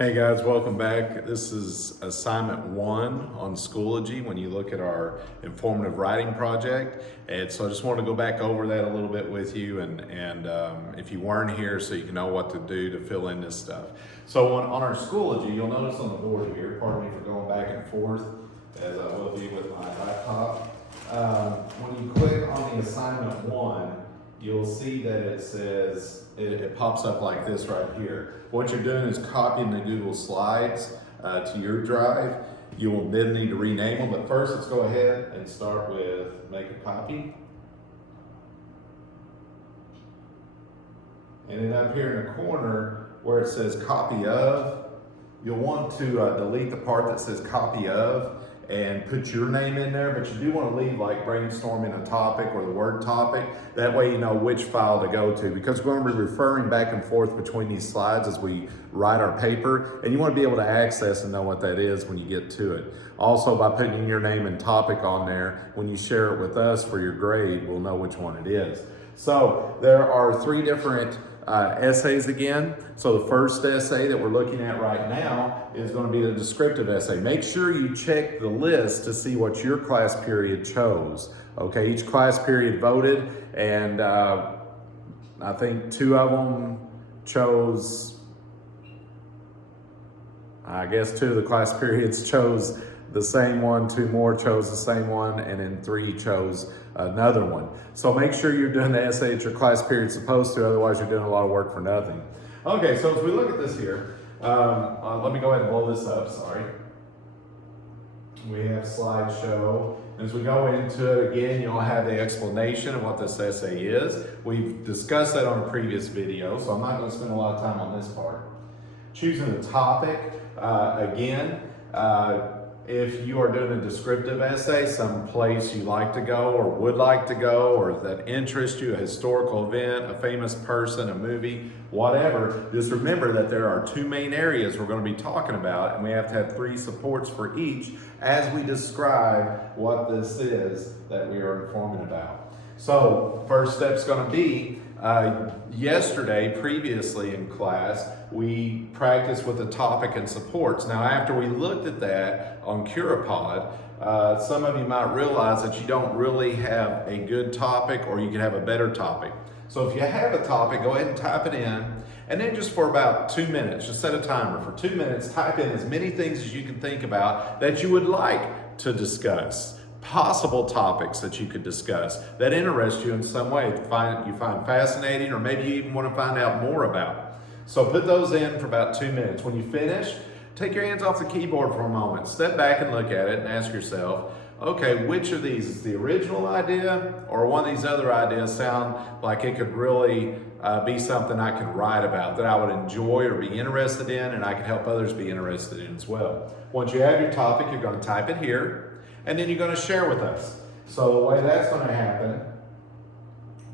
Hey guys, welcome back. This is assignment 1 on Schoology when you look at our informative writing project. And so I just wanted to go back over that a little bit with you and if you weren't here so you can know what to do to fill in this stuff. So on our Schoology, you'll notice on the board here, pardon me for going back and forth as I will be with my laptop. When you click on the assignment 1, you'll see that it says, it pops up like this right here. What you're doing is copying the Google Slides to your drive. You will then need to rename them, but first let's go ahead and start with make a copy. And then up here in the corner where it says copy of, you'll want to delete the part that says copy of and put your name in there, but you do want to leave like brainstorming a topic or the word topic. That way you know which file to go to, because we're going to be referring back and forth between these slides as we write our paper, and you want to be able to access and know what that is when you get to it. Also, by putting your name and topic on there, when you share it with us for your grade, we'll know which one it is. So there are 3 different essays again. So the first essay that we're looking at right now is going to be the descriptive essay. Make sure you check the list to see what your class period chose. Okay, each class period voted, and I think 2 of them chose, I guess 2 of the class periods chose the same one, 2 more chose the same one, and then 3 chose another one. So make sure you're doing the essay that your class period's supposed to, otherwise you're doing a lot of work for nothing. Okay, so as we look at this here, let me go ahead and blow this up, sorry. We have slideshow. As we go into it again, you'll have the explanation of what this essay is. We've discussed that on a previous video, so I'm not going to spend a lot of time on this part. Choosing the topic, again, if you are doing a descriptive essay, some place you like to go or would like to go or that interests you, a historical event, a famous person, a movie, whatever, just remember that there are 2 main areas we're going to be talking about, and we have to have 3 supports for each as we describe what this is that we are informing about. So first step's going to be, previously in class, we practiced with the topic and supports. Now, after we looked at that on Curipod, some of you might realize that you don't really have a good topic, or you can have a better topic. So if you have a topic, go ahead and type it in, and then just for about 2 minutes, just set a timer for 2 minutes, type in as many things as you can think about that you would like to discuss. Possible topics that you could discuss that interest you in some way, you find fascinating, or maybe you even want to find out more about. So put those in for about 2 minutes. When you finish, take your hands off the keyboard for a moment, step back and look at it and ask yourself, okay, which of these is the original idea, or one of these other ideas sound like it could really be something I could write about, that I would enjoy or be interested in, and I could help others be interested in as well. Once you have your topic, you're going to type it here, and then you're going to share with us. So the way that's going to happen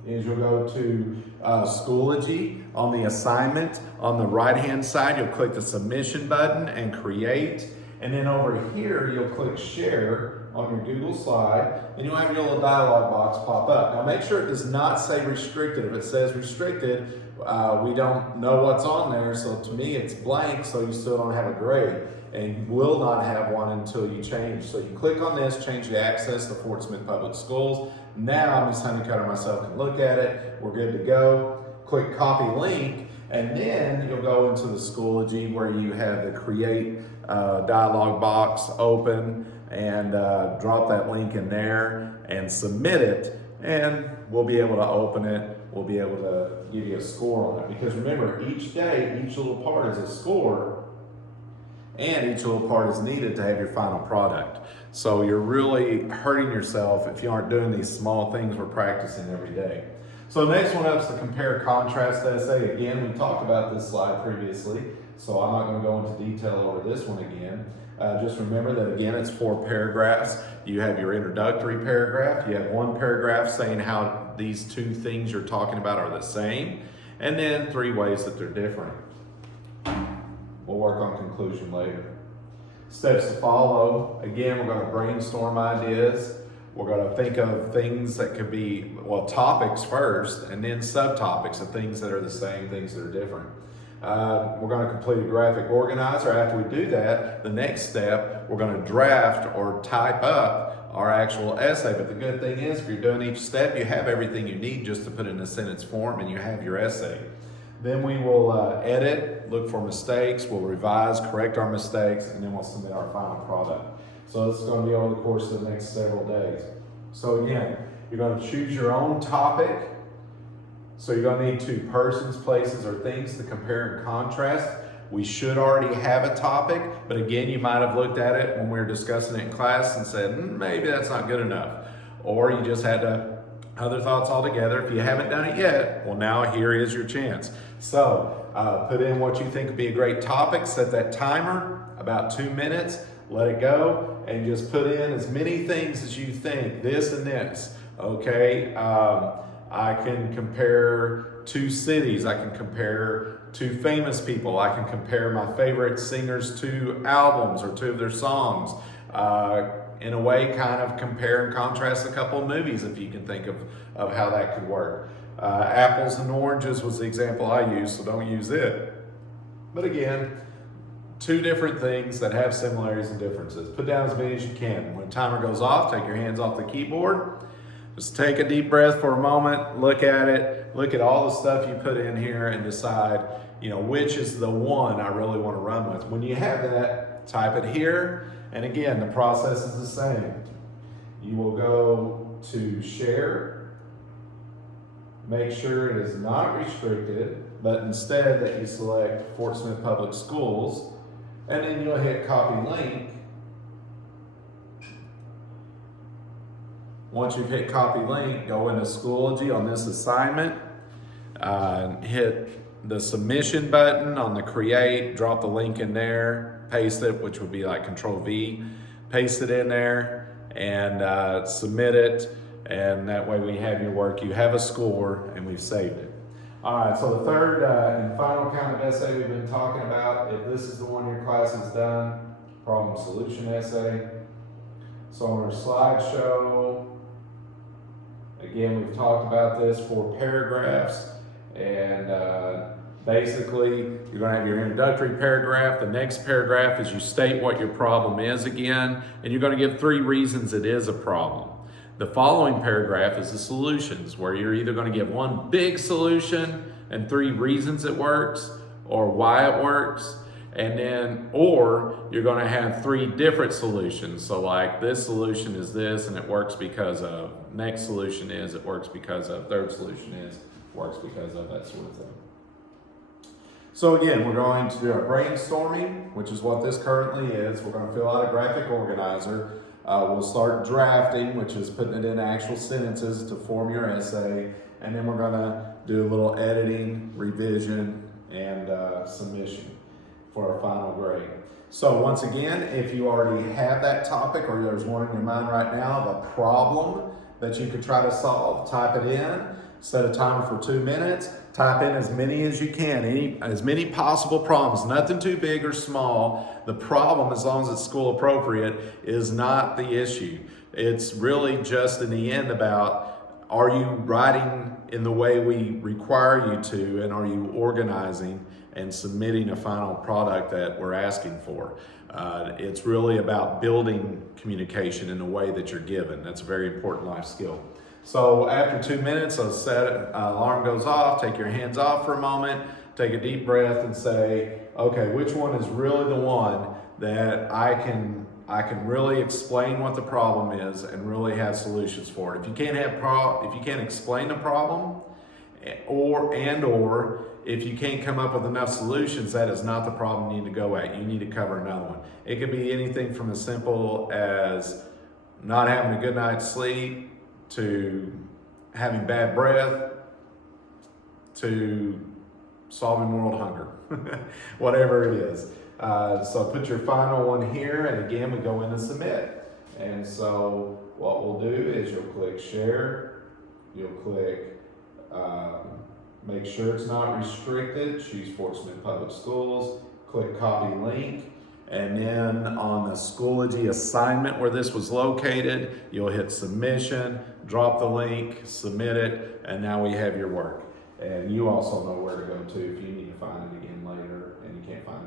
is you'll go to Schoology. On the assignment, on the right-hand side, you'll click the submission button and create. And then over here, you'll click share on your Google slide, and you'll have your little dialog box pop up. Now make sure it does not say restricted. If it says restricted, we don't know what's on there, so to me it's blank, so you still don't have a grade, and you will not have one until you change. So you click on this, change the access to Fort Smith Public Schools. Now Ms. Honeycutter myself can look at it. We're good to go. Click copy link, and then you'll go into the Schoology where you have the create dialog box open, and drop that link in there and submit it, and we'll be able to open it. We'll be able to give you a score on it, because remember, each day, each little part is a score, and each little part is needed to have your final product. So you're really hurting yourself if you aren't doing these small things we're practicing every day. So the next one up is the compare contrast essay. Again, we talked about this slide previously, so I'm not going to go into detail over this one again. Just remember that, again, it's 4 paragraphs. You have your introductory paragraph. You have 1 paragraph saying how these 2 things you're talking about are the same, and then 3 ways that they're different. We'll work on conclusion later. Steps to follow. Again, we're going to brainstorm ideas. We're going to think of things that could be, well, topics first, and then subtopics of things that are the same, things that are different. We're going to complete a graphic organizer. After we do that, the next step, we're going to draft or type up our actual essay. But the good thing is, if you're doing each step, you have everything you need just to put in a sentence form, and you have your essay. Then we will edit, look for mistakes, we'll revise, correct our mistakes, and then we'll submit our final product. So this is going to be over the course of the next several days. So again, you're going to choose your own topic. So you're going to need 2 persons, places, or things to compare and contrast. We should already have a topic, but again, you might have looked at it when we were discussing it in class and said, maybe that's not good enough. Or you just had other thoughts altogether. If you haven't done it yet, well, now here is your chance. So put in what you think would be a great topic, set that timer, about 2 minutes, let it go, and just put in as many things as you think, this and this, okay? I can compare 2 cities, I can compare 2 famous people, I can compare my favorite singers' 2 albums or 2 of their songs. In a way, kind of compare and contrast a couple of movies if you can think of how that could work. Apples and oranges was the example I used, so don't use it. But again, 2 different things that have similarities and differences. Put down as many as you can. When the timer goes off, take your hands off the keyboard. Just take a deep breath for a moment, look at it, look at all the stuff you put in here and decide, which is the one I really want to run with. When you have that, type it here. And again, the process is the same. You will go to share, make sure it is not restricted, but instead that you select Fort Smith Public Schools, and then you'll hit copy link. Once you've hit copy link, go into Schoology on this assignment, hit the submission button on the create, drop the link in there, paste it, which would be like Control V, paste it in there and submit it. And that way we have your work, you have a score, and we've saved it. All right, so the third and final kind of essay we've been talking about, if this is the one your class has done, problem solution essay. So on our slideshow, again, we've talked about this, 4 paragraphs, and basically you're going to have your introductory paragraph. The next paragraph is you state what your problem is again, and you're going to give 3 reasons it is a problem. The following paragraph is the solutions, where you're either going to give 1 big solution and 3 reasons it works, or why it works, and then, or you're going to have 3 different solutions. So like, this solution is this, and it works because of. Next solution is, it works because of. Third solution is, works because of, that sort of thing. So again, we're going to do our brainstorming, which is what this currently is. We're going to fill out a graphic organizer. We'll start drafting, which is putting it in actual sentences to form your essay. And then we're going to do a little editing, revision, and submission for our final grade. So once again, if you already have that topic or there's one in your mind right now, the problem that you could try to solve, type it in, set a timer for 2 minutes, type in as many as you can, as many possible problems, nothing too big or small. The problem, as long as it's school appropriate, is not the issue. It's really just in the end about, are you writing in the way we require you to, and are you organizing and submitting a final product that we're asking for. It's really about building communication in the way that you're given. That's a very important life skill. So after 2 minutes, alarm goes off, take your hands off for a moment, take a deep breath and say, okay, which one is really the one that I can really explain what the problem is and really have solutions for it. If you can't explain the problem, or if you can't come up with enough solutions, that is not the problem you need to go at. You need to cover another one. It could be anything from as simple as not having a good night's sleep, to having bad breath, to solving world hunger, whatever it is. So put your final one here, and again, we go in and submit. And so what we'll do is you'll click share, you'll click make sure it's not restricted, choose Fort Smith Public Schools, click copy link, and then on the Schoology assignment where this was located, you'll hit submission, drop the link, submit it, and now we have your work. And you also know where to go to if you need to find it again later and you can't find it.